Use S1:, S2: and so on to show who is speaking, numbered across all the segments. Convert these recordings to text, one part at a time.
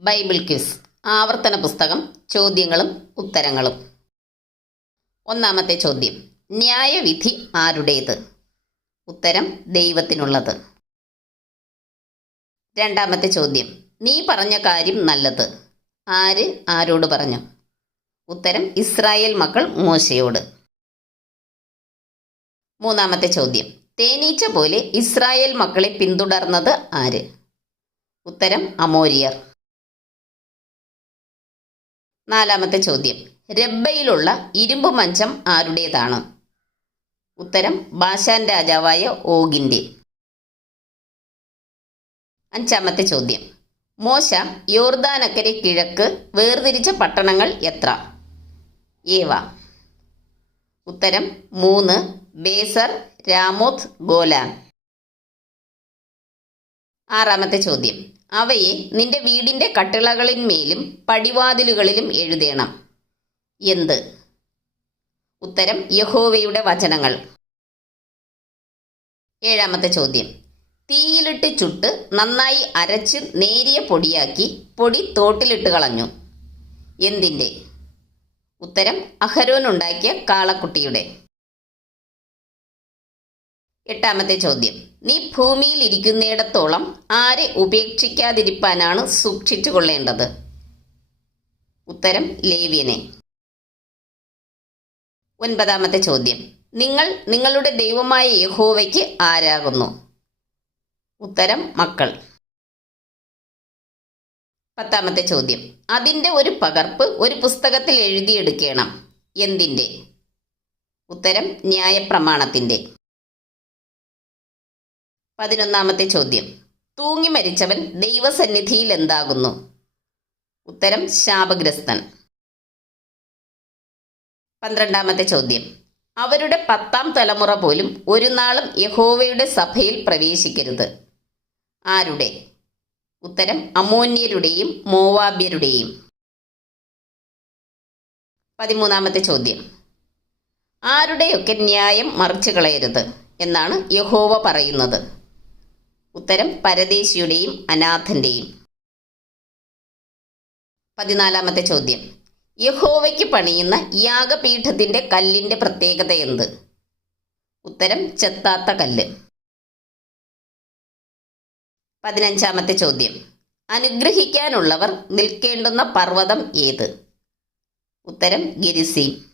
S1: Bible quiz. ആവർത്തന പുസ്തകം ചോദ്യങ്ങളും ഉത്തരങ്ങളും. ഒന്നാമത്തെ ചോദ്യം. ന്യായവിധി ആരുടേത്? ഉത്തരം ദൈവത്തിനുള്ളത്. രണ്ടാമത്തെ ചോദ്യം. നീ പറഞ്ഞ കാര്യം നല്ലത്. ആര് ആരോട് പറഞ്ഞു? ഉത്തരം ഇസ്രായേൽ മക്കൾ മോശയോട്. മൂന്നാമത്തെ ചോദ്യം. തേനീച്ച പോലെ ഇസ്രായേൽ മക്കളെ പിന്തുടർന്നത് ആര്? ഉത്തരം അമോരിയർ. നാലാമത്തെ ചോദ്യം. രബ്ബയിലുള്ള ഇരുമ്പ് മഞ്ചം ആരുടേതാണ്? ഉത്തരം ബാഷാൻ രാജാവായ ഓഗിന്റെ അഞ്ചാമത്തെ ചോദ്യം. മോശ യോർദാനക്കരെ കിഴക്ക് വേർതിരിച്ച പട്ടണങ്ങൾ എത്ര? ഏവ. ഉത്തരം മൂന്ന് ബേസർ രാമോത്ത് ഗോലാൻ. ആറാമത്തെ ചോദ്യം. അവയെ നിന്റെ വീടിന്റെ കട്ടിളകളിന്മേലും പടിവാതിലുകളിലും എഴുതേണം. എന്ത്? ഉത്തരം യഹോവയുടെ വചനങ്ങൾ. ഏഴാമത്തെ ചോദ്യം. തീയിലിട്ട് ചുട്ട് നന്നായി അരച്ച് നേരിയ പൊടിയാക്കി പൊടി തോട്ടിലിട്ട് കളഞ്ഞു. എന്തിന്റെ ഉത്തരം അഹരോൻ ഉണ്ടാക്കിയ കാളക്കുട്ടിയുടെ. എട്ടാമത്തെ ചോദ്യം. നീ ഭൂമിയിൽ ഇരിക്കുന്നിടത്തോളം ആരെ ഉപേക്ഷിക്കാതിരിപ്പാനാണ് സൂക്ഷിച്ചു കൊള്ളേണ്ടത് ഉത്തരം ലേവ്യനെ. ഒൻപതാമത്തെ ചോദ്യം. നിങ്ങൾ നിങ്ങളുടെ ദൈവമായ യഹോവയ്ക്ക് ആരാകുന്നു? ഉത്തരം മക്കൾ. പത്താമത്തെ ചോദ്യം. അതിന്റെ ഒരു പകർപ്പ് ഒരു പുസ്തകത്തിൽ എഴുതിയെടുക്കണം. എന്തിന്റെ? ഉത്തരം ന്യായപ്രമാണത്തിന്റെ. പതിനൊന്നാമത്തെ ചോദ്യം. തൂങ്ങി മരിച്ചവൻ ദൈവസന്നിധിയിൽ എന്താകുന്നു ഉത്തരം ശാപഗ്രസ്തൻ. പന്ത്രണ്ടാമത്തെ ചോദ്യം. അവരുടെ പത്താം തലമുറ പോലും ഒരു നാളും യഹോവയുടെ സഭയിൽ പ്രവേശിക്കരുത്. ആരുടെ? ഉത്തരം അമോന്യരുടെയും മോവാബ്യരുടെയും. പതിമൂന്നാമത്തെ ചോദ്യം. ആരുടെയൊക്കെ ന്യായം മറിച്ചു കളയരുത് എന്നാണ് യഹോവ പറയുന്നത്. ഉത്തരം പരദേശിയുടെയും അനാഥന്റെയും. പതിനാലാമത്തെ ചോദ്യം. യഹോവയ്ക്ക് പണിയുന്ന യാഗപീഠത്തിന്റെ കല്ലിന്റെ പ്രത്യേകത എന്ത്? ഉത്തരം ചെത്താത്ത കല്ല്. പതിനഞ്ചാമത്തെ ചോദ്യം. അനുഗ്രഹിക്കാനുള്ളവർ നിൽക്കേണ്ടുന്ന പർവതം ഏത്? ഉത്തരം ഗിരിസി.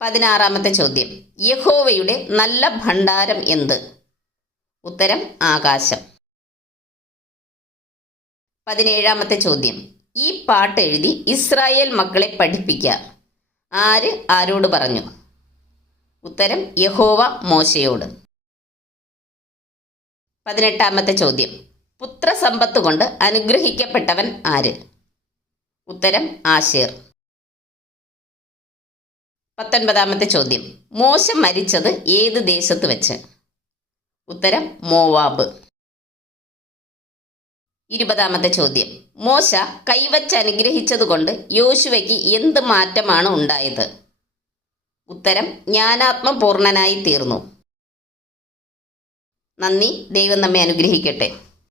S1: പതിനാറാമത്തെ ചോദ്യം. യഹോവയുടെ നല്ല ഭണ്ഡാരം എന്ത്? ഉത്തരം ആകാശം. പതിനേഴാമത്തെ ചോദ്യം. ഈ പാട്ട് എഴുതി ഇസ്രായേൽ മക്കളെ പഠിപ്പിക്കുക ആര് ആരോട് പറഞ്ഞു? ഉത്തരം യഹോവ മോശയോട്. പതിനെട്ടാമത്തെ ചോദ്യം. പുത്രസമ്പത്ത് കൊണ്ട് അനുഗ്രഹിക്കപ്പെട്ടവൻ ആര്? ഉത്തരം ആശീർ. പത്തൊൻപതാമത്തെ ചോദ്യം. മോശം മരിച്ചത് ഏത് ദേശത്ത് വെച്ച്? ഉത്തരം മോവാബ്. ഇരുപതാമത്തെ ചോദ്യം. മോശ കൈവച്ച് അനുഗ്രഹിച്ചതുകൊണ്ട് യോശുവയ്ക്ക് എന്ത് മാറ്റമാണ് ഉണ്ടായത്? ഉത്തരം ജ്ഞാനാത്മപൂർണനായി തീർന്നു. നന്ദി. ദൈവം നമ്മെ അനുഗ്രഹിക്കട്ടെ.